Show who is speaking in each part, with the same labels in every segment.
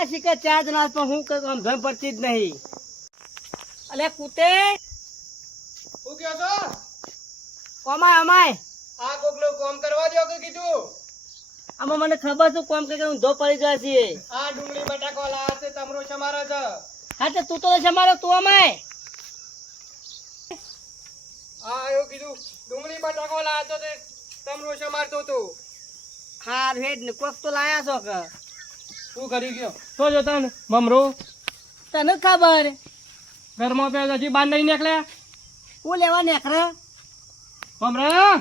Speaker 1: આ શીખે ચાર જણા પણ હું કઈ ધમ પડતી જ નહીં. અલે કૂતે.
Speaker 2: શું કહો છો?
Speaker 1: કોમાય અમાય.
Speaker 2: આ કોકલો કોમ કરવા દો કે કીધું?
Speaker 1: આમાં મને ખબર છે કોમ કે હું ધો પડી જાય છે.
Speaker 2: આ ડુંગળી બટાકો લા છે તમરો સમારો છે
Speaker 1: હા તો તું તો છમારો તું અમાય.
Speaker 2: આ એવું કીધું. ડુંગળી બટાકો લા તો તમરો સમારતો તું
Speaker 1: હાર હેડ ને કોક તો લાયા છો કે.
Speaker 2: શું કરી ગયો. તો જોતા ને મમરો.
Speaker 1: તને ખબર?
Speaker 2: ઘરમાં પે હજી બાર નહીં નીકળ્યા?
Speaker 1: હું લેવા નેકરે
Speaker 2: મમરા.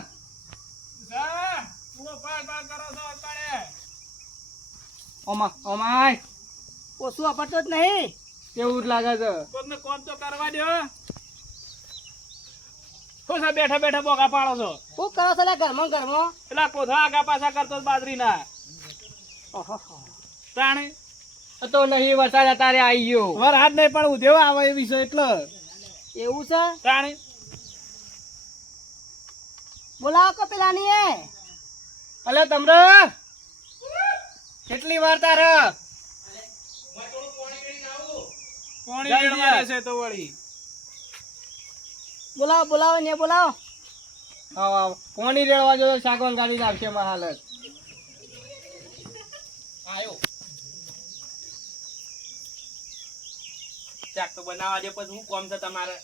Speaker 2: ઓમા ઓમાય.
Speaker 1: ઓછું અપડતો જ નહીં.
Speaker 2: કેવું જ લાગે છે?
Speaker 3: કોકને કોમ તો કરવા દો શું છે બેઠા બેઠા બોકા પાડો છો?
Speaker 1: શું કરો છો ઘરમાં ઘરમાં?
Speaker 3: પેલા કોથળા આગા પાછા કરતો બાજરીના. તાણે?
Speaker 2: તો નહીં વરસાદ અત્યારે આવી ગયો.
Speaker 3: વર નહીં પણ ઉધેવા આવે એ વિષય એટલે.
Speaker 1: એવું છે?
Speaker 3: તાણે?
Speaker 1: બોલાવો કો પેલા ની એ
Speaker 2: અલે તમરે? કેટલી વાર તાર?
Speaker 3: પોણી. છે તો વળી.
Speaker 1: બોલાવો બોલાવો ને બોલાવો.
Speaker 2: આવ આવ. પોણી રેડવા જો શાકવાન ગાડી નાખશે એમાં હાલત.
Speaker 3: આયો. શાક તો બનાવવા દે પછી હું કોમ છે તમારે?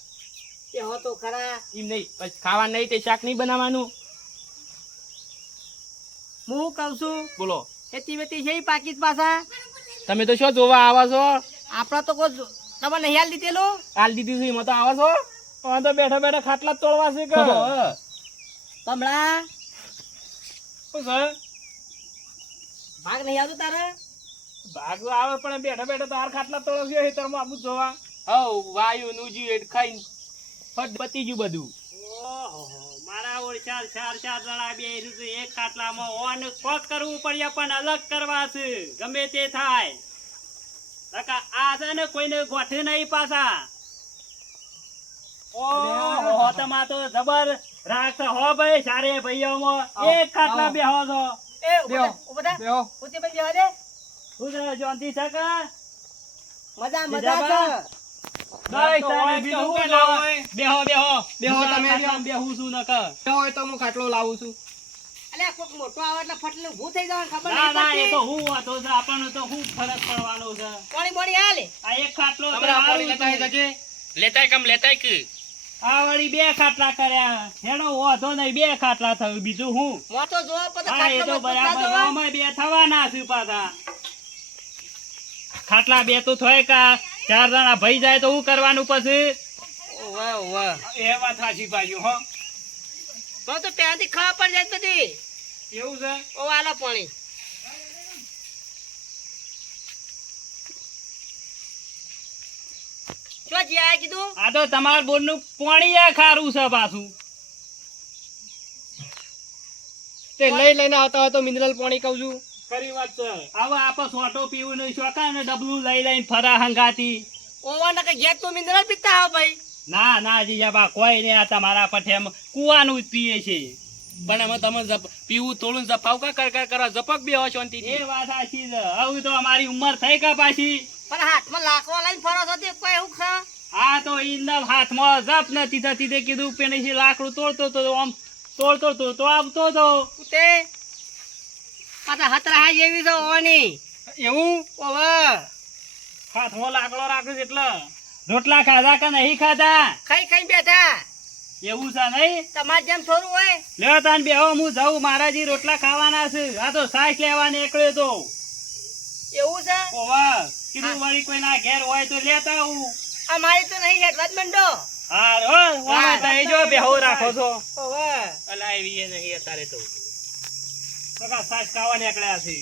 Speaker 1: તે હો તો ખરા.
Speaker 3: એમ નહીં પછી ખાવા નહીં તે શાક નહીં બનાવવાનું?
Speaker 1: હું કહું છું?
Speaker 3: બોલો.
Speaker 1: ખેતી વેતી છે પાકી પાછા?
Speaker 3: તમે તો શું જોવા આવા છો?
Speaker 1: આપણા તો કોઈ તમે નહીં હાલ દીધેલું?
Speaker 3: હાલ દીધી છું એમાં તો આવા છો? હવે તો બેઠા બેઠા ખાટલા જ તોડવા છે કે?
Speaker 1: તમળા
Speaker 3: શું છે?
Speaker 1: ભાગ નહીં આવતો તારે?
Speaker 3: ભાગ આવે પણ બેઠા બેઠા તાર ખાટલા તોડો છે હેતરમાં આવું જોવા? હવ વાયુ નું એટ ખાઈને ફટ પતી ગયું બધું.
Speaker 4: મારા ઓર ચાર ચાર ચાર જણા બે એક ખાટલામાં ઓન કોક કરવું પડે પણ અલગ કરવા છે. ગમે તે થાય. કાકા આ છે ને કોઈને ગોઠે નહીં પાછા. ઓહો તમાર તો જબર રાખ હો ભાઈ સારે ભાઈઓમાં એક ખાટલા. બેહો છો.
Speaker 1: એ ઊભા થા, ઊભા
Speaker 2: બેહો.
Speaker 1: જવા દે
Speaker 4: શું શાંતિ છે કા?
Speaker 1: મજા મજા છે.
Speaker 4: બા? નહીં,
Speaker 3: તો
Speaker 4: તારે
Speaker 3: હોય
Speaker 4: બીજું
Speaker 3: તો
Speaker 4: શું
Speaker 3: હું
Speaker 4: લાવો?
Speaker 3: હોય?
Speaker 4: બેહો બેહો
Speaker 2: બેહો તમે બેહું.
Speaker 4: છું નકર.
Speaker 2: હોય તો હું ખાટલો લાવું છું.
Speaker 1: અલ્યા કોક મોટો આવે એટલે ફટલે ઊભું થઈ જવાનું ખબર
Speaker 4: ના ના એ તો હું વાતો છે આપણને તો શું ફરક પડવાનો છે.
Speaker 1: પાણી બોણી હાલે.
Speaker 4: આ એક ખાટલો
Speaker 2: તમારે આ
Speaker 4: હારું
Speaker 2: પોણી લેતા જજે.
Speaker 3: લેતાય કમ લેતાય કે.
Speaker 4: આ વળી બે ખાટલા કર્યા. હેડો વાંધો નહીં બે ખાટલા થયું. બીજું હું?
Speaker 1: પછી
Speaker 4: તો બરાબર. બે થવાના છે પાછા. ખાટલા બે તો થાય કા ચાર જણા ભાઈ જાય તો શું કરવાનું પછી?
Speaker 1: વાહ વાહ
Speaker 3: એ વાત સાચી પાછું હો.
Speaker 1: તો તો ત્યાંથી ખબર પડી જાય બધી.
Speaker 3: એવું છે?
Speaker 1: ઓ આલો પાણી. શું જ્યાં કીધું?
Speaker 4: આ તો તમારા બોરનું પાણી ખારું છે પાછું.
Speaker 2: તે લઈ લઈને આવતા હોય તો મિનરલ પાણી કહું છું.
Speaker 4: ખરી વાત છે. હવે આપણે સોટો પીવું નહીં શોખા ને ડબલું લઈ લઈને ફરા હંગાતી.
Speaker 1: ઓવાના કે ગેસ તો મિનરલ પીતા હો ભાઈ.
Speaker 4: ના ના જીજાબા કોઈ નહીં આ તમારા પઠેમ કુવાનું જ પીએ છે.
Speaker 3: પણ એમાં તમે પીવું થોડું જપાવ કા કર કર કરો જપક બે હો શાંતિ
Speaker 4: એ વાત સાચી છે. હવે તો અમારી ઉંમર થઈ કા પાછી.
Speaker 1: પણ હાથમાં લાકડો લઈને ફરો છો તે કોઈ એવું ખા
Speaker 4: આ તો ઈંદલ હાથમાં જપ નથી થતી. તે કીધું પેને લાકડું તોડતો તો આમ તોડતો તો તો આવતો તો
Speaker 1: તે. પાછા હતરા જેવી છે ઓવાની
Speaker 2: એવું?
Speaker 1: ઓવા.
Speaker 4: હાથમાં લાકડો રાખે એટલે. રોટલા ખાધા કે નહીં ખાધા?
Speaker 1: ખાઈ ખાઈ બેઠા.
Speaker 4: એવું છે નહીં?
Speaker 1: તમારે જેમ થોડું હોય.
Speaker 4: લ્યો તાન બેહો હું જાઉં. મારાજી રોટલા ખાવાના છે આ તો સાસ લેવા નીકળ્યો તો.
Speaker 1: એવું છે?
Speaker 4: ઓવા કીધું વળી કોઈના ઘેર હોય તો લેતા આવું.
Speaker 1: અમારી તો નહીં લેતા જ મંડો.
Speaker 4: હાર વાહ તઈ જો બેહો રાખો છો.
Speaker 1: ઓવા.
Speaker 4: અલા એવી એ નહીં અત્યારે તો. કાકા સાસ ખાવા નીકળ્યા છે.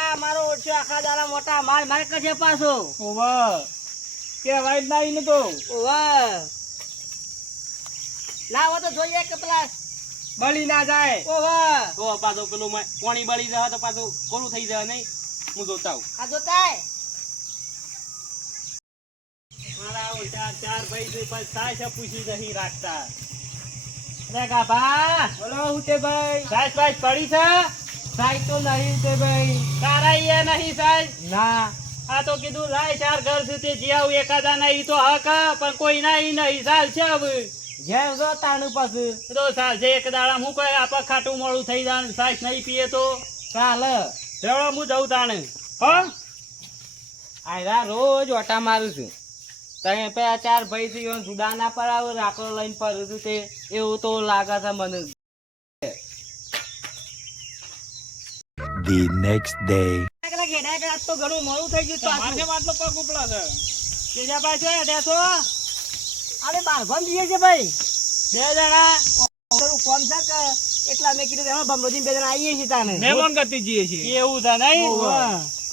Speaker 1: આ મારો ઓછો આખા દાડા મોટા માલ માર કરશે પાછો.
Speaker 4: ઓવા કે વાઈટ નાઈ ને તો.
Speaker 1: ઓવા. લાવો તો જોઈએ કે પેલા
Speaker 2: બળી ના જાય.
Speaker 1: ઓવા.
Speaker 3: તો પાછો પેલું પાણી બળી જાય તો પાછું કોરું થઈ જાય નહીં. હું જોતા આવું
Speaker 1: આ જોતાય.
Speaker 4: મારા ઓલ ચાર ભાઈ પણ સાસ પૂછી નહીં રાખતા. અરે ગાભા
Speaker 2: બોલો હું તે ભાઈ?
Speaker 4: સાસ બાસ પડી છે?
Speaker 2: સાહેબ તો નહીં તે ભાઈ.
Speaker 4: તારા એ નહીં સાહેબ?
Speaker 2: ના.
Speaker 4: આ તો કીધું લાય ચાર ઘર સુધી તે જી આવું એકાદા ના તો હક પણ કોઈ નહીં નહીં. ચાલ છે હવે.
Speaker 1: ઘેર જો તાણું પાછું.
Speaker 4: તો ચાલ છે એક દાડા હું કોઈ આપા ખાટું મોડું થઈ જાય સાસ નહીં પીએ તો?
Speaker 1: ચાલ.
Speaker 4: રેવડો હું જઉં તાણે. હો?
Speaker 1: આયરા રોજ ઓટા મારું છું. તમે પેલા ચાર ભાઈ થી જુદા ના પડાવો રાખડો લઈને ફરું છું તે એવું તો લાગે છે મને.
Speaker 5: The next day.
Speaker 1: તો ઘણું મોડું થઈ ગયું
Speaker 3: તમારે આટલો પગ ઉપલા છે.
Speaker 4: બીજા પાસે દેશો
Speaker 1: અરે બારભાન જઈએ છે ભાઈ.
Speaker 4: બે જણા.
Speaker 1: થોડું કોમ છે કે એટલા મેં કીધું એમાં ભમરોજી બે જણા આવીએ છીએ તાને
Speaker 3: ગતિ જઈએ છીએ.
Speaker 4: એવું છે નહીં?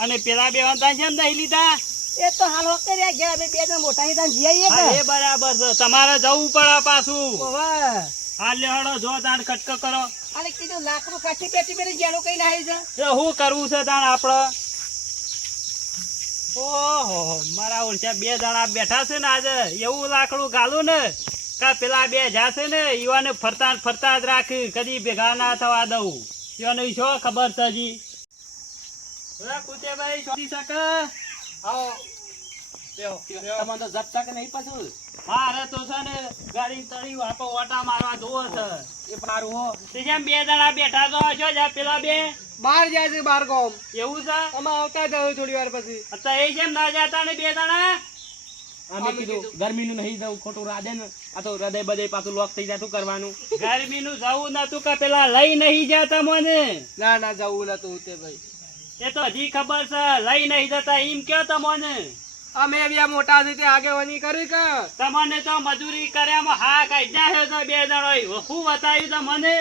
Speaker 4: અને પેલા બે વાંધા છે ને નહીં લીધા.
Speaker 1: એ તો હાલ વખતે રહ્યા ઘેર અમે બે જણ મોટા હિતા જઈએ
Speaker 4: એ બરાબર છે. તમારે જવું પડે પાછું. હાલ લેવાડો જો તાણ કટકો કરો.
Speaker 1: અરે કીધું લાકડું કાચી પેટી પેટી જેનું કઈ નાહી છે
Speaker 4: શું કરવું છે તાણ આપડે? ઓહો મારા ઓળખ્યા બે જણા બેઠા છે ને આજે. એવું લાકડું ગાલું ને કા પેલા બે જાશે ને ઈવાને ફરતા ને ફરતા જ રાખી કદી ભેગા ના થવા દઉં. ઈવાને શું ખબર છે હજી. હવે કુતેભાઈ શોધી શકે?
Speaker 2: આવો.
Speaker 1: તમને તો જપતા કે નહીં પાછું.
Speaker 4: મારે તો છે ને ગાડી તળી વાપો ઓટા મારવા જોવો છે.
Speaker 1: એ પારું હો.
Speaker 4: જેમ બે જણા બેઠા તો છો જા પેલા બે?
Speaker 2: બહાર જાય છે બાર ગામ.
Speaker 4: એવું છે?
Speaker 2: અમે આવતા જાવ થોડી વાર પછી.
Speaker 4: અત્યારે એ જેમ ના જતા ને બે જણા
Speaker 1: અમે કીધું ગરમીનું નહીં જવું ખોટું રાધે ને. આ તો હૃદય બધે પાછું લોક થઈ જતું કરવાનું?
Speaker 4: ગરમીનું જવું નતું કે પેલા લઈ નહીં જતા મને?
Speaker 2: ના ના જવું નતું તે ભાઈ.
Speaker 4: એ તો હજી ખબર છે લઈ નહીં જતા એમ કયો તમને.
Speaker 2: અમે બી મોટા રીતે તે આગેવાની કરી કે?
Speaker 4: તમને તો મજૂરી કર્યામાં હા કઈ જાય તો બે જણો શું બતાવ્યું તમને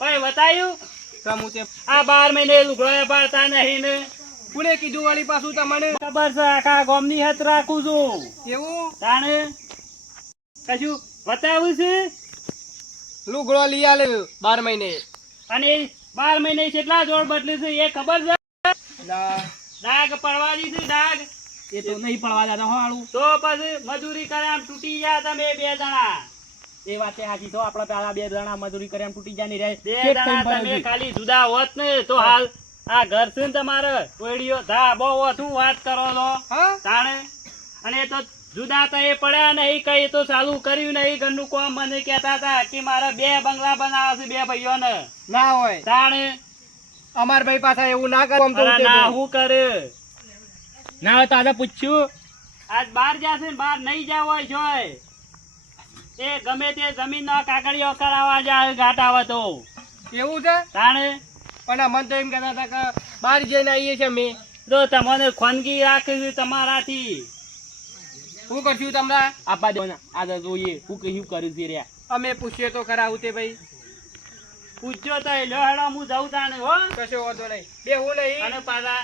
Speaker 4: કોઈ બતાવ્યું?
Speaker 2: તમું તે
Speaker 4: આ બાર મહિને લુગડો પાડતા નહીં ને.
Speaker 2: કુણે કીધું વાળી પાછું તમને?
Speaker 4: ખબર છે આખા ગામની હાથ રાખું છું.
Speaker 2: એવું?
Speaker 4: તાણે? કશું બતાવું છે?
Speaker 2: લુગડો લઈ આલે બાર મહિને.
Speaker 4: અને બાર મહિને કેટલા જોડ બદલી છે એ ખબર છે? ડાગ પડવા દીધું ડાગ
Speaker 1: એ તો નહીં પડવા દાદા હો
Speaker 4: તો પછી મજૂરી કરે આમ તૂટી ગયા તમે બે જણા.
Speaker 1: એ વાત હાજી તો આપડે પેલા બે જણા મજૂરી કર્યા તૂટી જાય રહે.
Speaker 4: બે જણા તમે ખાલી જુદા હોત ને તો હાલ આ ઘર છે ને તમારે કોઈડીઓ ધા બહુ ઓછું વાત કરો છો. તાણે? અને તો જુદા તો એ પડ્યા નહીં કઈ તો ચાલુ કર્યું નહીં ઘરનું કોમ મને કહેતા હતા કે મારા બે બંગલા બનાવવા છે બે ભાઈઓને.
Speaker 2: ના હોય.
Speaker 4: તાણે?
Speaker 2: અમાર ભાઈ પાછા એવું ના કરે
Speaker 4: ના. હું કરે?
Speaker 1: ના હોય પૂછ્યું.
Speaker 4: આજ બહાર જશે ને બહાર નહીં જાવ હોય જોય. એ ગમે તે જમીન ના કાકડીઓ કરાવવા જાય ઘાટ આવે તો.
Speaker 2: એવું છે?
Speaker 4: તાણે?
Speaker 2: પણ અમને તો એમ કહેતા હતા કે બહાર જઈને આવીએ છીએ અમે.
Speaker 4: તો તમને ખોનગી રાખી છે તમારાથી.
Speaker 2: શું કરશું તમને
Speaker 1: આપવા દો ને આજે જોઈએ હું કહ્યું કર્યું છે રહ્યા.
Speaker 2: અમે પૂછીએ તો ખરા આવું તે ભાઈ.
Speaker 4: પૂછજો તો લો હેડો હું જઉં તાણે હો.
Speaker 2: કશો વાંધો નહીં. બેહું લઈ.
Speaker 4: અને પાછા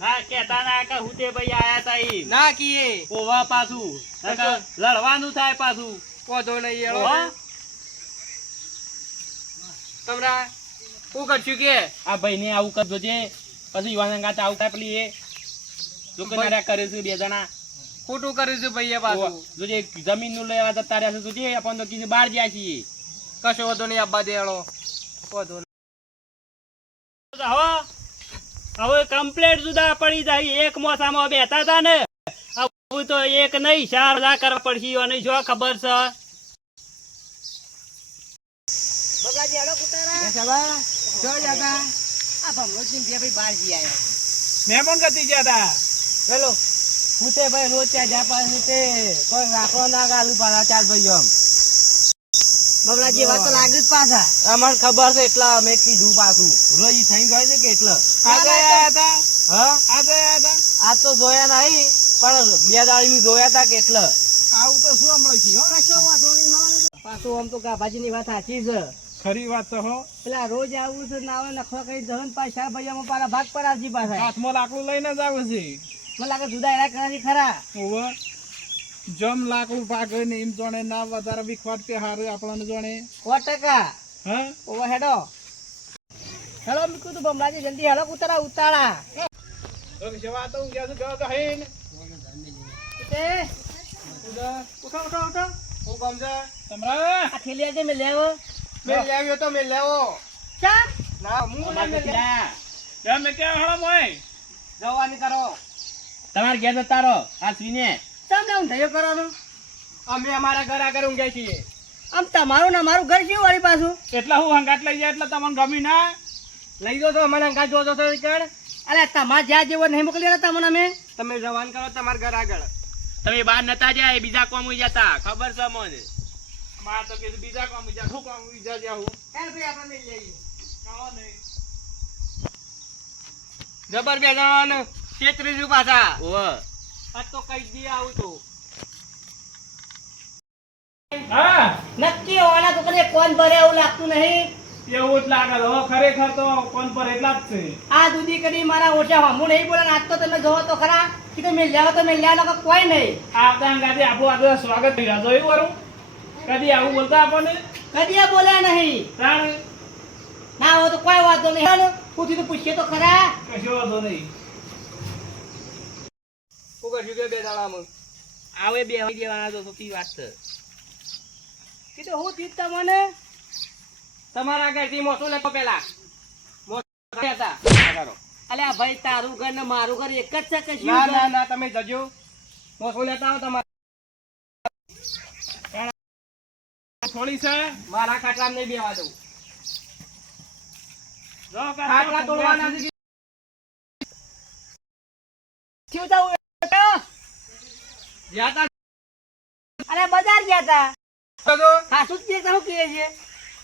Speaker 4: ના કેતા ના કે હું તે ભાઈ આયા તા ઈ.
Speaker 2: ના કીએ.
Speaker 4: ઓવા પાછું. લડવાનું થાય પાછું.
Speaker 2: વાંધો નહીં
Speaker 4: હો?
Speaker 2: એળો તમરા શું કરશું કે?
Speaker 1: આ ભાઈ ને આવું કરજો છે પછી યુવાન ગાત આવું થાય પેલી એ. દુકાનદારા કરે છે બે જણા.
Speaker 2: ખોટું કર્યું છે ભાઈએ પાછું.
Speaker 1: જોજે જમીનનું લેવા જતા રહ્યા છે જોજે આપણને તો કીધું બહાર ગયા છીએ
Speaker 2: કશો વધુ નહીં આબા દેડો.
Speaker 4: હવે હવે કમ્પ્લેટ જુદા પડી જાય. એક મોસામાં બેઠા હતા ને. આવું તો એક નહીં ચાર બધા કરવા પડશે. અને જો ખબર છે?
Speaker 1: બબલાજી હેડો કુતારા. ચો જાતા. આ ભમરોજી બે ભાઈ બહાર જઈ આયા
Speaker 3: મહેમાન ગતિ ગયા હતા
Speaker 1: ચલો. પૂછે ભાઈ રોજ ત્યાં જા પાસે કોઈ રાખો ના ગાલું પાડા ચાર ભાઈઓ આમ. બબલાજી વાત તો લાગે જ પાછા. અમને ખબર છે એટલા અમે કીધું પાછું. રોજ થઈ ગયો છે કે એટલે?
Speaker 3: આ ગયા હતા?
Speaker 1: હા?
Speaker 3: આ ગયા હતા?
Speaker 1: આ તો જોયા નહીં પણ બે દાળી જોયા હતા કે એટલે.
Speaker 3: આવું તો શું હમણાં છે હો?
Speaker 1: પાછું આમ તો કાભાજી ની વાત સાચી છે.
Speaker 3: ખરી વાત તો હો.
Speaker 1: પેલા રોજ આવું છે ના આવે નખવા કઈ જહન પાછા ભાઈઓમાં પાછા ભાગ પર આવજી પાછા.
Speaker 3: હાથમાં લાકડું લઈને જ આવે છે.
Speaker 1: મને લાગે જુદા એના કરાથી ખરા.
Speaker 3: ઓવે જમ લાકડું પાકે ને એમ જોણે ના વધારે વિખવાટ કે હારે આપણને જોણે.
Speaker 1: સો ટકા.
Speaker 3: હા?
Speaker 1: ઓવા હેડો. હેલો મીકુ તું બમરાજી જલ્દી હેલો ઉતારા ઉતારા.
Speaker 3: તો સેવા તો ગયા છે? ગયો
Speaker 1: તે
Speaker 2: ઉઠો ઉઠો ઉઠો. હું કામ છે?
Speaker 3: તમરા?
Speaker 1: આ થેલી આજે મેં લેવો.
Speaker 2: મેં લેવ્યો તો મેં લેવો.
Speaker 1: ચા?
Speaker 2: ના હું ના મેં લેવો.
Speaker 3: જા મેં કે હળમ મોય
Speaker 2: જવાની કરો
Speaker 3: તમાર ઘેર જતા આ સ્વીને
Speaker 1: તમે આમ થયો કરવાનો?
Speaker 2: અમે અમારા ઘર આગળ ઊંઘે છીએ.
Speaker 1: આમ તમારું ને અમારું ઘર કેવું વાળી પાછું?
Speaker 3: એટલે હું હંગાટ લઈ જાય એટલે તમને ગમી ના?
Speaker 2: લઈ દો તો મને હંગાટ જોતો તો કણ.
Speaker 1: અરે તમારે જ્યાં જેવો નહીં મોકલી તમને અમે.
Speaker 2: તમે જવાન કરો તમારા ઘર આગળ.
Speaker 3: તમે બહાર નતા જાય બીજા કોમ જતા ખબર છે મને મારે તો કીધું બીજા કોમ જા શું કોમ જા જા હું? આવો નહીં.
Speaker 2: જબર બે જણાને રૂપિયા પાછા.
Speaker 3: ઓવે.
Speaker 2: આ તો કઈ દે આવું તો.
Speaker 3: હા.
Speaker 1: નક્કી ઓલા તો કદી કોણ ભરે એવું લાગતું નહીં?
Speaker 3: એવું જ લાગે છે. હો, ખરેખર તો કોણ પર એટલા જ છે.
Speaker 1: આ દૂધી કદી મારા ઓછા હું નહીં બોલે ને આજ તો તમે જોવો તો ખરા કે તમે લેવો તો મેં લેવા લોકો કોઈ નહીં.
Speaker 3: આવતા અંગાથી આપણું આજે સ્વાગત થઈ રહ્યા જોયું વરું? કદી આવું બોલતા આપણને?
Speaker 1: કદી આ બોલ્યા નહીં.
Speaker 3: તાણ?
Speaker 1: ના હોય તો કોઈ વાંધો નહીં. હું પૂછ્યું તો પૂછીએ તો ખરા.
Speaker 3: કશો વાંધો નહીં.
Speaker 2: શું કરશું કે બે દાડામાં.
Speaker 3: આવે બે હોય દેવાના તો સતી વાત છે?
Speaker 1: કીધું હું ચીજ તમને
Speaker 2: તમારા ઘરથી મોસું લેતો પેલા. મોસું હતા.
Speaker 1: અલ્યા ભાઈ તારું ઘર ને મારું ઘર એક જ છે કે શું
Speaker 2: ના ના ના તમે જજો. મોસું લેતા આવો તમારે.
Speaker 3: થોડી છે.
Speaker 2: મારા ખાટલા નહીં બેવા દઉં. ખાટલા તોડવાના છે
Speaker 1: અરે બજાર ગયા તા.
Speaker 2: જજો.
Speaker 1: સાસુ જ કે છે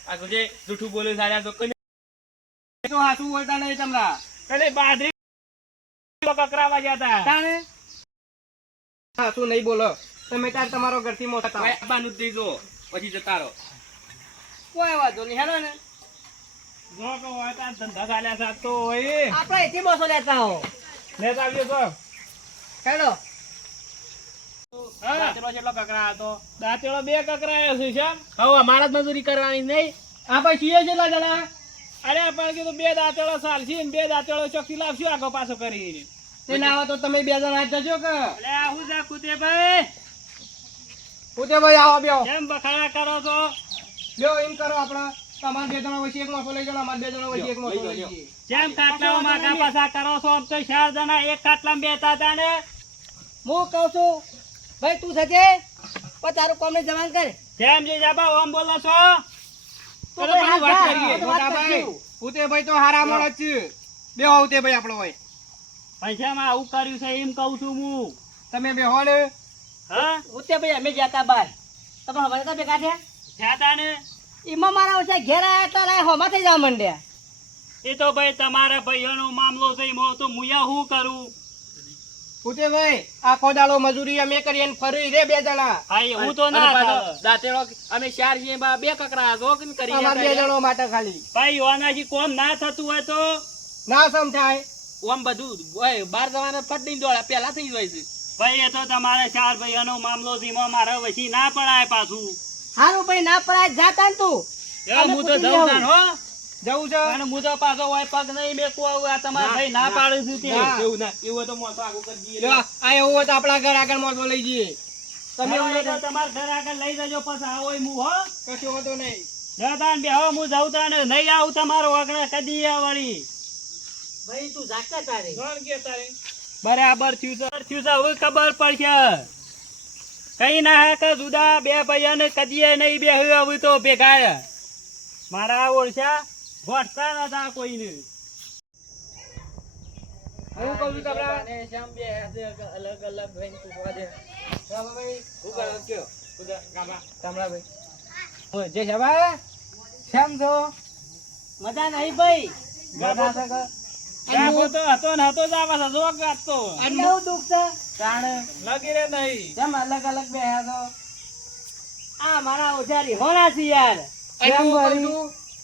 Speaker 3: આ જે જૂઠું બોલે સારા તો
Speaker 2: કને તો હાચું બોલતા નહીં તમરા.
Speaker 3: પેલી બાજરી કકરાવા ગયા તા.
Speaker 1: તાણે?
Speaker 2: હાચું નહીં બોલો. તમે તાર તમારો ઘરથી મોટા
Speaker 3: તા જ દેજો પછી જતા રહો.
Speaker 1: કોઈ વાંધો નહીં હેલો ને.
Speaker 3: ધંધા ચાલ્યા તો હોય.
Speaker 1: આપણે એથી બસો લેતા હો.
Speaker 3: લેતા આવજો
Speaker 1: હેલો.
Speaker 3: દાંતેલો કેટલો કકરા હતો. દાંતેલો બે કકરાયો છે કેમ હવે અમારા જ મજૂરી કરવાની નહીં.
Speaker 2: આ છીએ કેટલા જણા?
Speaker 3: અરે પણ કીધું બે દાંતેલો ચાલશે ને બે દાંતેલો ચોકથી લાવશું આગો પાછો કરીને.
Speaker 2: તે ના તો તમે બે જણા જજો કે.
Speaker 4: અલે આવું છે કુતેભાઈ?
Speaker 2: ઉતે ભાઈ આવો બેહો.
Speaker 4: કેમ બખાડા કરો છો?
Speaker 2: બેહો એમ કરો આપણે. તમારે બે જણા વચ્ચે એક લઈ અમારે બે જણા વચ્ચે એક માં લઈ
Speaker 4: કેમ ખાટલામાં માગા પાછા કરો છો તો ચાર જણા એક ખાટલામાં બેઠા હતા ને?
Speaker 1: હું કહું છું ભાઈ તું થજે પણ તારું કોમ ને જવાન કર.
Speaker 4: કેમ જે જાબા ઓમ બોલો છો?
Speaker 1: તો ભાઈ
Speaker 2: વાત કરીએ. ભાઈ ઉતે ભાઈ તો હારા માણસ છે. બેહો ઉતે ભાઈ આપણો હોય
Speaker 4: પૈસામાં આવું કર્યું છે? એમ કહું છું હું.
Speaker 2: તમે બેહો ને
Speaker 4: હા?
Speaker 1: ઉતે ભાઈ અમે જાતા બાર. તમે હવે તો ભેગા થયા?
Speaker 4: જાતા ને?
Speaker 1: એમાં મારા ઓછા ઘેર આયા હતા લાય હોમાં થઈ જવા મંડ્યા.
Speaker 4: એ તો ભાઈ તમારા ભાઈઓનો મામલો છે એમાં તો મુયા હું કરું?
Speaker 2: ઉતે ભાઈ આખો દાડો મજૂરી અમે કરીએ ને ફરી રે બે જણા.
Speaker 4: ભાઈ હું તો ના.
Speaker 3: દાંતેલો અમે ચાર જે બા બે કકરા હતો કરી
Speaker 2: અમાર બે જણો માટે ખાલી.
Speaker 4: ભાઈ ઓનાજી કોમ ના થતું હોય તો?
Speaker 2: ના સમજાય
Speaker 3: ઓમ બધું ઓય, બાર જવાના ફટ દઈને દોડ્યા પેલા થઈ જાય છે.
Speaker 4: ભાઈ એ તો તમારે ચાર ભાઈઓનો મામલો છે એમાં મારા વચ્ચે ના પડાય પાછું.
Speaker 1: હારું ભાઈ ના પડાય જાતા તું.
Speaker 4: હું તો જઉં હો.
Speaker 2: જવું છે?
Speaker 4: અને હું તો પાછો હોય પગ નહીં મેકવું આવું આ તમારા ભાઈ ના પાડી છું
Speaker 3: એવું ના એવું હોય તો મોટો આગળ કરી દઈએ.
Speaker 2: આ એવું હોય તો આપણા ઘર આગળ મોટો લઈ જઈએ. તમે
Speaker 4: તમારા ઘર આગળ લઈ જજો પછી આવો હું હો.
Speaker 2: કશું હોતો નહીં.
Speaker 4: જતાન બેહો હું જઉં તાને નહીં આવું તમારો આગળ કદી આ
Speaker 1: ભાઈ તું જાગતા તારે.
Speaker 3: કોણ કે તારે?
Speaker 4: બરાબર થયું છે. થયું છે હવે ખબર પડશે. કઈ ના કે જુદા બે ભાઈઓને કદીએ નહીં બેહ્યું હવે તો ભેગા મારા ઓળશા ઘોટતા નતા કોઈને.
Speaker 2: હું કહું છું તમને
Speaker 3: અલગ અલગ ભાઈ પૂછવા દે.
Speaker 2: રામાભાઈ,
Speaker 3: શું કરો કયો
Speaker 2: રામરાભાઈ. ઓય, જય શાબા. શ્યામ છો?
Speaker 1: મજા નહીં ભાઈ.
Speaker 2: છે
Speaker 3: તો હતો ને હતો જ આવા જો ગાતો
Speaker 1: કેવું દુઃખ છે?
Speaker 2: તાણે
Speaker 3: લગી રે નહીં.
Speaker 2: કેમ અલગ અલગ બેહ્યા છો?
Speaker 1: આ મારા ઓછારી હોના છે યાર.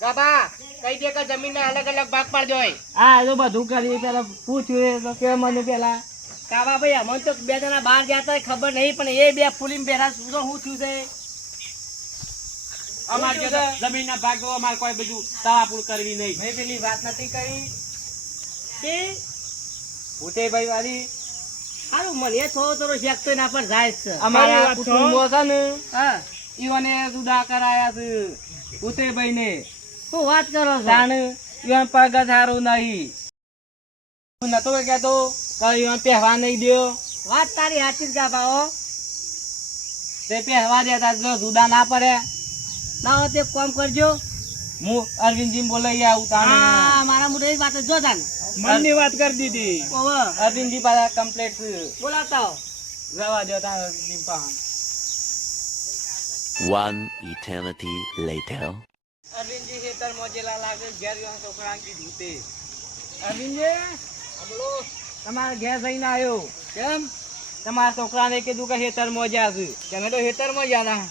Speaker 2: હું કહું છું, કાકા, કહી દે કે જમીનના અલગ અલગ ભાગ પાડજો હોય.
Speaker 1: હા તો બધું કરી પેલા પૂછ્યું તો કે મને પેલા. કાવા ભાઈ અમને તો બે જણા બહાર ગયા હતા ખબર નહીં પણ એ બે ફૂલીમ બેરા શું શું થયું છે?
Speaker 3: અમાર જમીન ના ભાગ અમારે કોઈ બધું તાવાપુર કરવી નહીં.
Speaker 2: મેં પેલી વાત નથી કરી.
Speaker 1: કે?
Speaker 2: ભૂતેભાઈ વાળી
Speaker 1: સારું મને થોડો થોડો શેક તો એના પર જાય છે.
Speaker 2: અમારા કુટુંબો છે ને
Speaker 1: હા.
Speaker 2: ઈઓને જુદા કરાયા છે. ભૂતેભાઈ ને
Speaker 1: શું વાત કરો
Speaker 2: જાણ ઈવન પગ સારું નહીં. હું નતો કહેતો
Speaker 6: કઈ પહેવા નહીં દો
Speaker 1: વાત તારી હાચી જ ગા ભાવો?
Speaker 6: તે પહેવા દેતા તો જુદા ના પડે.
Speaker 1: ના હોય તે કોમ કરજો.
Speaker 6: હું અરવિંદજી બોલાઈ આવું
Speaker 1: હા
Speaker 6: તાણે
Speaker 1: મારા મોઢે વાત જ જો તાને
Speaker 2: મનની વાત કરી દીધી.
Speaker 1: ઓવે.
Speaker 6: અરવિંદજી પાછા કમ્પ્લેટ
Speaker 1: બોલાતા જવા
Speaker 6: રવા દો તાણ અરવિંદજી પાસે
Speaker 5: One eternity later.
Speaker 6: અરવિંદજી ખેતર મોજેલા લાગે ઘેર ગયો છોકરા કીધું તે અરવિંદજી બોલો તમારા ઘેર જઈને આવ્યો કેમ? તમારા છોકરાને કીધું કે ખેતર મોજા છે. તમે તો હેતર મોજ્યા ના.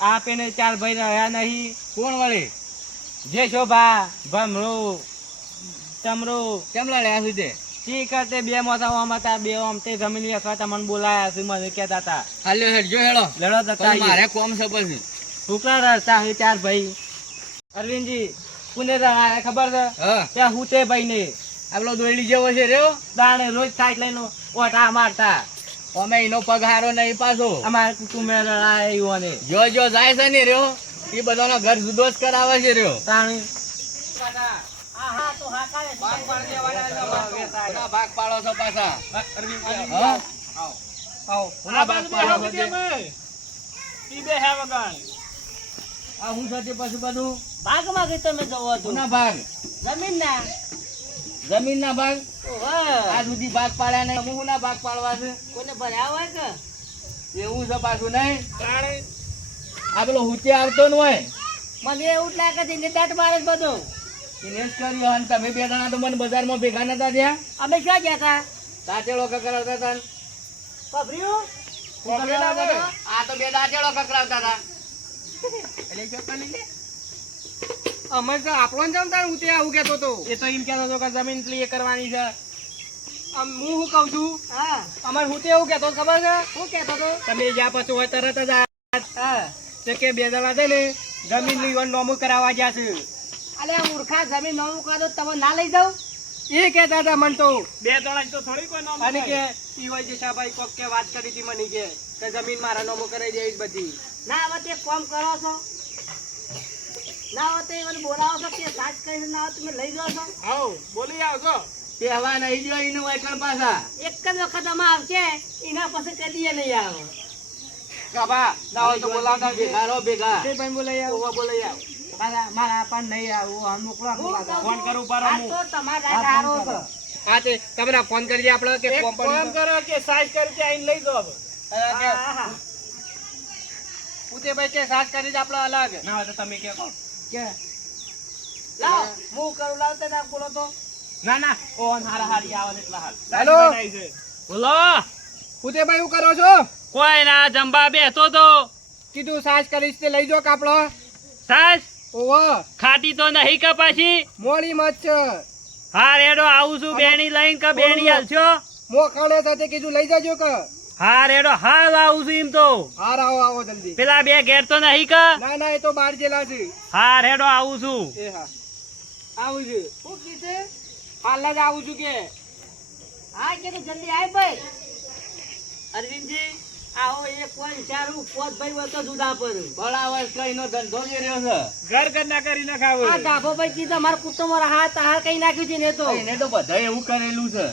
Speaker 6: આ પેને ચાર ભાઈ રહ્યા નહીં. કોણ વળે? જે શોભા ભમરો ચમરો. કેમ લડ્યા છું તે? શી કરતે બે મોટા ઓમ હતા બે ઓમ તે જમીન વેચવા તમને બોલાયા છે મને કહેતા હતા.
Speaker 1: હાલ્યો હેડજો હેડો.
Speaker 6: લડો
Speaker 1: મારે કોમ છે. પછી
Speaker 6: છોકરા રડતા હોય ચાર ભાઈ. અરવિંદજી રડાયા ખબર છે? ત્યાં હું તે ભાઈ ને
Speaker 1: આપડો દોયડી જેવો છે રહ્યો?
Speaker 6: દાણે રોજ સાઈડ લઈને ઓટા મારતા.
Speaker 1: અમે એનો પગારો નહીં પાછો.
Speaker 6: અમારે કુટુંબે રડાય ને.
Speaker 1: જો જો જાય છે ને રહ્યો. એ બધાનો ઘર જુદો જ કરાવે છે રહ્યો.
Speaker 6: તાણે.
Speaker 1: ભાગ પાડો છો પાછા?
Speaker 2: બે હે. વગર.
Speaker 6: આ હું સાથે પછી બધું
Speaker 1: ભાગમાં કઈ તમે જવો છો.
Speaker 6: ના ભાગ?
Speaker 1: જમીન ના
Speaker 6: જમીન ના ભાગ આ સુધી ભાગ પાડ્યા નહીં હું ના ભાગ પાડવા છે?
Speaker 1: કોને ભર્યા હોય કે
Speaker 6: એવું છે પાછું નહીં? આ પેલો હુચે આવતો ન હોય?
Speaker 1: મને એવું જ લાગે છે એને દાંત મારે જ બધું.
Speaker 6: એને જ કર્યું અને તમે બે જણા તો મને બજારમાં ભેગા નતા થયા?
Speaker 1: અમે ક્યાં ગયા હતા
Speaker 6: દાંતેડો કકરાવતા હતા ને.
Speaker 1: પભર્યું?
Speaker 6: આ તો બે દાંતેડો કકરાવતા હતા
Speaker 1: અમે તો આપણો ને જમતા હું ત્યાં આવું કેતો હતો
Speaker 6: એ તો એમ કેતો હતો કે જમીન ક્લિયર કરવાની છે.
Speaker 1: આમ હું શું કહું છું? હા. અમાર હું તે એવું કેતો ખબર છે? શું કેતો હતો
Speaker 6: તમે જ્યાં પછી હોય તરત જ
Speaker 1: હા.
Speaker 6: તો કે બે જણા છે ને જમીન લીવન નોમું કરાવવા ગયા છે.
Speaker 1: અલે મૂર્ખા જમીન નોમું કરો તમે ના લઈ જાવ એ કહેતા હતા મન તો.
Speaker 2: બે જણા તો થોડી કોઈ નોમ
Speaker 1: અને કે ઈ હોય જેઠાભાઈ કોક કે વાત કરી હતી મને કે કે જમીન મારા નોમું કરાવી દેવી બધી. ના હવે તે કોમ કરો છો. ના હવે તે મને બોલાવો છો કે સાચ કરીને ના તમે લઈ જાઓ છો.
Speaker 2: આવો, બોલી આવજો
Speaker 6: પહેવા નહીં જો એનું વાયકણ પાછા.
Speaker 1: એક જ વખત અમે આવશે એના પછી કદી નહીં આવે.
Speaker 6: કાબા ના હોય તો બોલાવતા ભેગા રહો ભેગા.
Speaker 1: તે ભાઈ બોલાઈ આવો.
Speaker 6: બોલાઈ આવ. મારા મારા પણ નહીં આવું આમ મોકલો
Speaker 2: ફોન કરું પર
Speaker 1: તો તમારા હારો છે.
Speaker 6: હા તે તમને ફોન કરી આપણે કે
Speaker 2: ફોન કરો કે સાઈઝ કરી તે આઈને લઈ જાઓ. હવે.
Speaker 1: હા.
Speaker 6: કે સાત કરી આપણે અલગ. ના તો તમે કે કહો. કે?
Speaker 1: લાવ હું કરું લાવતા ના બોલો તો.
Speaker 6: ના ના ઓ હારા હારી આવે એટલા હાલ.
Speaker 1: હેલો.
Speaker 4: બોલો.
Speaker 1: ઉદયભાઈ હું કરો છો?
Speaker 4: કોઈ ના જંબા બેઠો તો.
Speaker 1: કીધું સાસ કરીશ તે લઈ જો કાપડો.
Speaker 4: સાસ?
Speaker 1: ઓવો
Speaker 4: ખાટી તો નહીં કે પાછી?
Speaker 1: મોડી મત
Speaker 4: હા રેડો આવું છું બેણી લઈને કે બેણી હાલશો?
Speaker 1: મોખાણે સાથે કીધું લઈ જાજો કે.
Speaker 4: હા રેડો હાલ આવું છું એમ તો.
Speaker 1: હા આવો આવો જલ્દી.
Speaker 4: પેલા બે ઘેર તો નહીં કા?
Speaker 1: ના ના એ તો બહાર જેલા છે.
Speaker 4: હા રેડો આવું છું.
Speaker 1: એ હા. આવું છું. શું કીધે હાલ જ આવું છું કે. હા કે જલ્દી આય ભાઈ. અરવિંદજી આવો એ કોઈ સારું પોત ભાઈ હોય તો જુદા પર
Speaker 6: બળા વર્ષ કઈ નો ધંધો જે રહ્યો છે.
Speaker 2: ઘર ઘર ના કરી નાખાવ.
Speaker 1: આ ડાભો ભાઈ કીધું મારા કુટુંબ હાથ હાર કઈ નાખ્યું છે ને તો.
Speaker 6: એને તો બધા એવું કરેલું છે.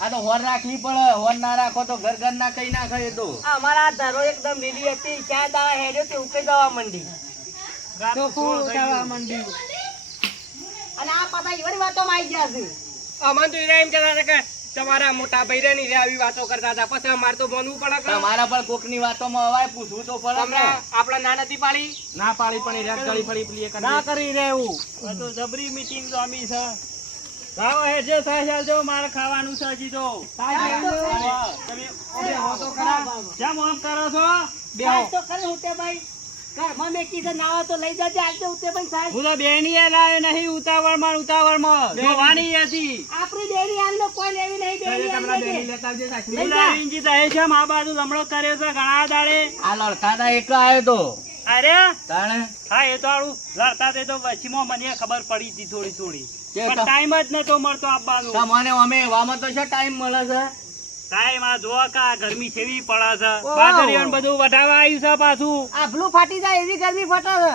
Speaker 6: આ તો હોર રાખવી પડે હોર ના રાખો તો ઘર ઘર ના કઈ ના ખાય તો.
Speaker 1: અમારા ધરો એકદમ લીલી હતી ક્યાં દાવા હેડ્યો તે ઉકે જવા મંડી. થવા માંડ્યું. અને આ પાછા એવી વાતોમાં આવી ગયા છે.
Speaker 2: અમન તો એમ કહેતા હતા કે તમારા મોટા ભાઈ ની આવી વાતો કરતા હતા. પછી અમારે તો બોલવું પડે કે
Speaker 6: તમારા પણ કોકની વાતોમાં અવાય પૂછવું તો પડે
Speaker 2: તમને આપણા ના નથી પાડી?
Speaker 6: ના પાડી પણ એ ગળી પડી
Speaker 1: ના કરી રહેવું
Speaker 4: આ તો જબરી મીટિંગ જોમી છે. લાવો જો સાહેબ ચાલજો મારે ખાવાનું છે હજી તો. હા, કેમ આમ કરો છો
Speaker 1: બે તો ખરી ઉતે ભાઈ ઘરમાં મેં કીધું નાવા તો લઈ જજે આજે ઉતે ભાઈ સાહેબ.
Speaker 4: હું તો બેની એ લાવ્યો નહીં ઉતાવળમાં ઉતાવળમાં જોવાની હતી.
Speaker 1: આપણી બેની આલનો કોઈ લેવી નહીં બેની આલ.
Speaker 6: લેતા આવજે સાહેબ.
Speaker 1: લઈ જા.
Speaker 4: બોલાવીને તો એ છે મા બાજુ લમણો કર્યો છે ઘણા દાડે.
Speaker 6: આ લડકાતા એટલો આવ્યો તો.
Speaker 4: અરે!
Speaker 6: તાણે?
Speaker 4: હા એ તો આડું લડતા તે તો વચમાં મને ખબર પડી હતી થોડી થોડી. પણ ટાઈમ જ નતો મળતો આપવાનો.
Speaker 6: તમને અમે એવામાં તો છે ટાઈમ મળે છે?
Speaker 4: ટાઈમ આ જો કા ગરમી છેવી પડે છે.
Speaker 1: ઓહ.
Speaker 4: બધું વઢાવા આવ્યું છે પાછું.
Speaker 1: આ બ્લુ ફાટી જાય એવી ગરમી ફટે છે.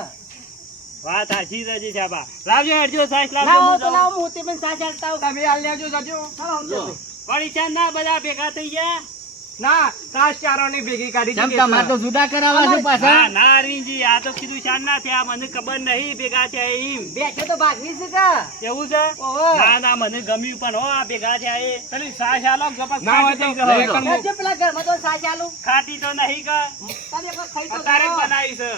Speaker 4: વાત સાચી છે બા લાવજો હેડજો સાઈસ લાવજો હું
Speaker 1: તો. લાવો હું ભાઈ સાહેબ ચાલતા આવું.
Speaker 2: તમે હાલ લેજો જજો.
Speaker 4: વળી ચાર ના બધા ભેગા થઈ ગયા?
Speaker 3: ના સાસ ભેગી કાઢી
Speaker 6: ચમ તમારે તો જુદા કરાવવા છે પાછા?
Speaker 4: ના અરવિંદજી આ તો કીધું ચાર ના થયા. મને ખબર નહીં ભેગા થયા એમ.
Speaker 1: બેઠે તો ભાગવી છે કા?
Speaker 4: એવું છે? ના ના મને ગમ્યું પણ હો આ ભેગા થયા એ.
Speaker 3: પેલી સાસ આલો ગપક ના હોય તો
Speaker 6: લઈ લો.
Speaker 1: બેઠે પેલા ઘરમાં તો સાચ આલુ.
Speaker 4: ખાટી તો નહીં કા.
Speaker 1: તમે કોઈ ખાઈ તો
Speaker 3: અત્યારે બનાવી છે.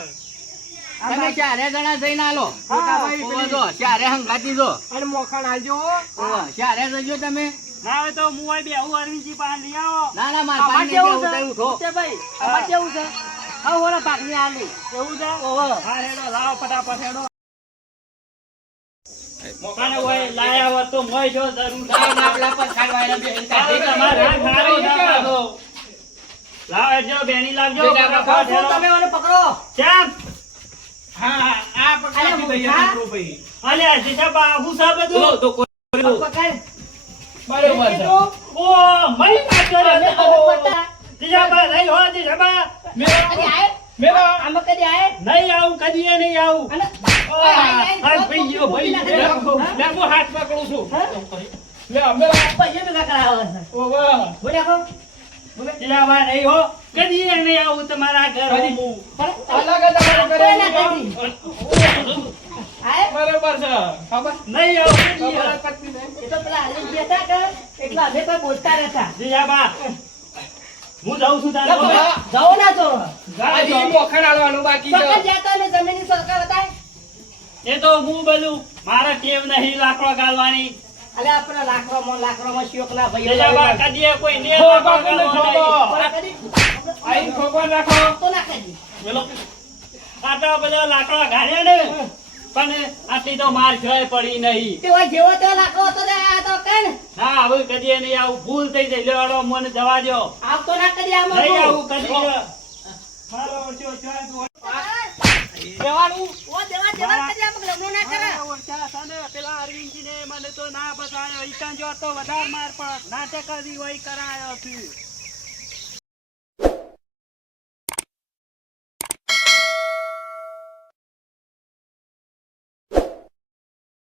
Speaker 6: તમે ચારે જણા જઈને આલો? ચારે હંગાતી જો?
Speaker 3: અને મોખણ આલજો
Speaker 6: ચારે જજો તમે?
Speaker 4: ના હોય તો હું હોય બેહું અરવિંદજી પાસે લઈ આવો
Speaker 6: ના ના માર પાસે
Speaker 1: કેવું છે?
Speaker 6: ઉઠો.
Speaker 1: ભૂતેભાઈ, આમાં કેવું છે હા ઓલા ભાગની આલી
Speaker 4: કેવું છે
Speaker 1: ઓહો.
Speaker 4: હા હેડો લાવો ફટાફટ હેડો મોકાને હોય લાયા હોત તો મોય જો જરૂર
Speaker 6: લાવ બાપલા પર ખાડવાના બે
Speaker 4: સારું, તમારે હાથ સારો ના. લાવો બેની લાવજો.
Speaker 1: તમે મને પકડો
Speaker 4: ચાપ.
Speaker 3: હા આ પકડી ભાઈ
Speaker 1: મોટા.
Speaker 3: મિત્રો ભાઈ.
Speaker 4: અલ્યા, જીજાબા, આવું છે બધું?
Speaker 1: પકડ
Speaker 6: બરોબર છે
Speaker 4: ઓહ, મરી વાત કરે
Speaker 1: અમે
Speaker 4: છે. જીજાબા, નહીં હો, જીજાબા.
Speaker 1: કદી આય?
Speaker 3: મેલો.
Speaker 1: કદી આય?
Speaker 4: નહીં આવું, કદીએ નહીં આવું.
Speaker 1: અને
Speaker 4: હાથ ભાઈ ગયો, ભાઈ
Speaker 3: લે, હું હાથ પકડું છું લે મેલો.
Speaker 1: પૈસા ભેગા કરાવો છે.
Speaker 3: ઓવે.
Speaker 1: બોલ્યા કહો.
Speaker 4: જીજાબા, નહીં હો, કદીએ નહીં આવું તમારા ઘર હું.
Speaker 3: અલગ જ બરોબર છે ખબર
Speaker 4: નહીં
Speaker 3: ખબર પડતી નહીં.
Speaker 1: એ તો પેલા હાલી ગયા તા કે એટલે અમે કોઈ બોલતા રહેતા.
Speaker 4: જીજાબા, હું જાઉં છું તારા
Speaker 1: જાઓ ના તો.
Speaker 3: હજી મોખણ આલવાનું બાકી છે
Speaker 1: પકડ જ્યાં તો જમીનની સરકાર બતાય.
Speaker 4: એ તો હું બધું મારા ટેવ નહીં લાકડો ગાળવાની
Speaker 1: અલે આપણે
Speaker 4: કોઈ ને લાકડો
Speaker 3: કોને
Speaker 4: ગાળવાનો
Speaker 3: ખોબા?
Speaker 4: નહીં.
Speaker 1: પણ કદી
Speaker 3: આઈ ભગવાન રાખો
Speaker 1: તો ના કદી.
Speaker 4: આટલા બધા લાકડા ગાળ્યા ને પણ આટલી તો માર જય પડી નહીં.
Speaker 1: તે જેવો તેવો લાકડો તો તે આ તો કઈ ના?
Speaker 4: હવે કદી નહીં આવું ભૂલ થઈ જાય. લેવાડો મને જવા દો
Speaker 1: આવતો ના કદી આમ
Speaker 4: નહીં
Speaker 1: તો.
Speaker 4: આવું કદી મારો ઓછો ચાલ તું.
Speaker 3: કહેવાનું
Speaker 1: ઓ દેવા દેવા કદી આમાં લગ્ન ના કરે.
Speaker 4: ઓછા છે ને પેલા અરવિંદજીને મને તો ના બતાવ્યો ઈકાન જો તો વધારે માર પણ નાટક કરી હોય કરાયો છું.